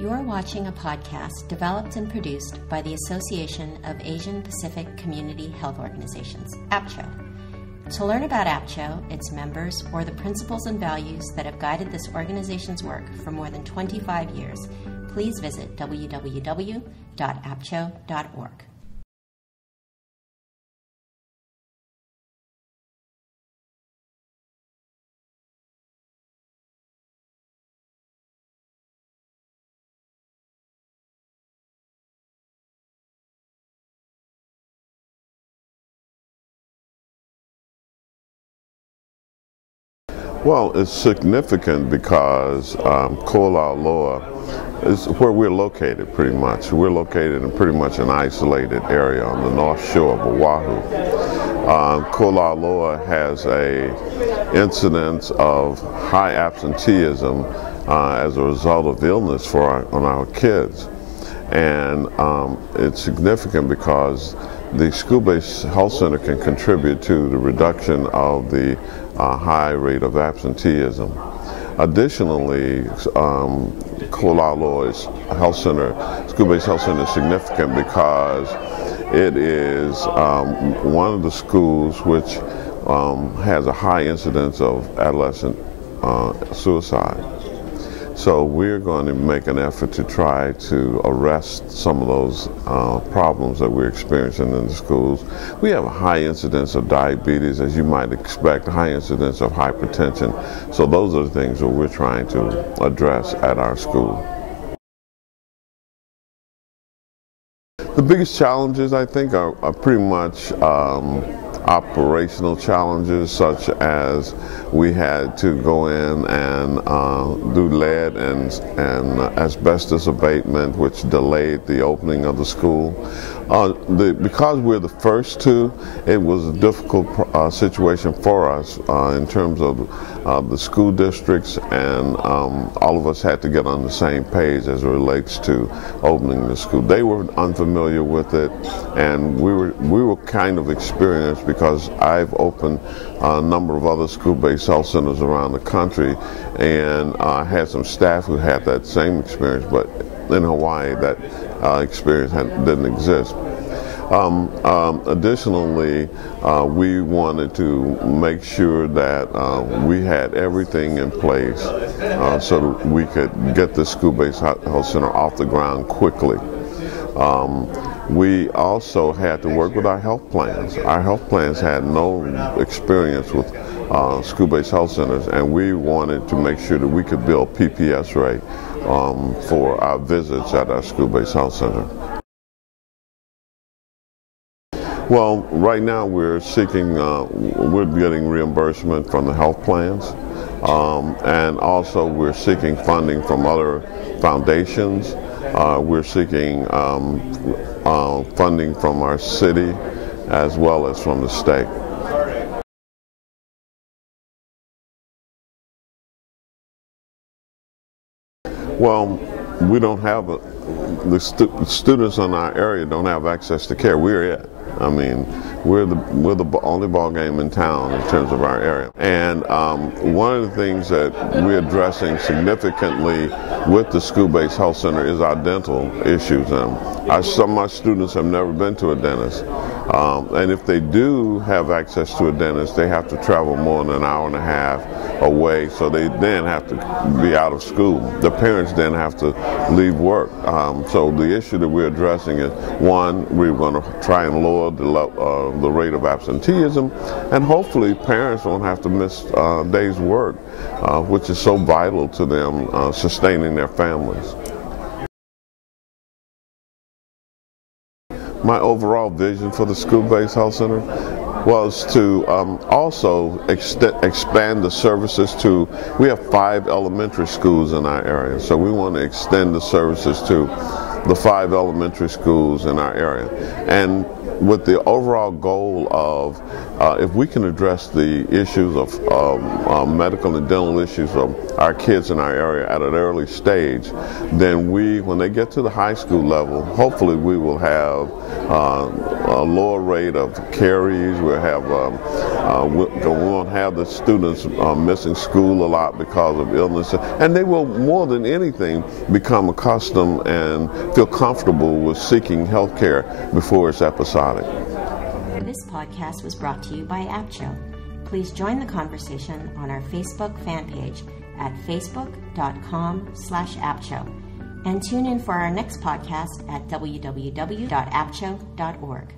You are watching a podcast developed and produced by the Association of Asian Pacific Community Health Organizations, AAPCHO. To learn about AAPCHO, its members, or the principles and values that have guided this organization's work for more than 25 years, please visit www.apcho.org. Well, it's significant because Ko'olauloa is where we're located pretty much. We're located in pretty much an isolated area on the north shore of Oahu. Ko'olauloa has a incidence of high absenteeism as a result of illness on our kids. And it's significant because the school-based health center can contribute to the reduction of the high rate of absenteeism. Additionally, Ko'olauloa's health center, school-based health center, is significant because it is one of the schools which has a high incidence of adolescent suicide. So we're going to make an effort to try to arrest some of those problems that we're experiencing in the schools. We have a high incidence of diabetes, as you might expect, a high incidence of hypertension. So those are the things that we're trying to address at our school. The biggest challenges, I think, are pretty much operational challenges, such as we had to go in and do lead and asbestos abatement, which delayed the opening of the school. Because we're the first to, it was a difficult situation for us in terms of the school districts, and all of us had to get on the same page as it relates to opening the school. They were unfamiliar with it, and we were kind of experienced because I've opened a number of other school-based health centers around the country, and I had some staff who had that same experience, but in Hawaii that experience didn't exist. Additionally, we wanted to make sure that we had everything in place so that we could get the school-based health center off the ground quickly. We also had to work with our health plans. Our health plans had no experience with school-based health centers, and we wanted to make sure that we could build PPS rate for our visits at our school-based health center. Well, right now we're seeking, we're getting reimbursement from the health plans, and also we're seeking funding from other foundations. We're seeking funding from our city as well as from the state. Well, we don't have the students in our area don't have access to care. We're it. I mean, we're the only ball game in town in terms of our area. And one of the things that we're addressing significantly with the school-based health center is our dental issues. Some of my students have never been to a dentist. And if they do have access to a dentist, they have to travel more than an hour and a half away, so they then have to be out of school. The parents then have to leave work. So the issue that we're addressing is, one, we're going to try and lower the rate of absenteeism, and hopefully parents won't have to miss days' work, which is so vital to them sustaining their families. My overall vision for the school-based health center was to also expand the services to, we have 5 elementary schools in our area, so we want to extend the services to the 5 elementary schools in our area. And with the overall goal of if we can address the issues of medical and dental issues of our kids in our area at an early stage, then when they get to the high school level, hopefully we will have a lower rate of caries. We won't have the students missing school a lot because of illness, and they will more than anything become accustomed and feel comfortable with seeking health care before it's episodic. This podcast was brought to you by AAPCHO. Please join the conversation on our Facebook fan page at facebook.com/AAPCHO and tune in for our next podcast at www.apcho.org.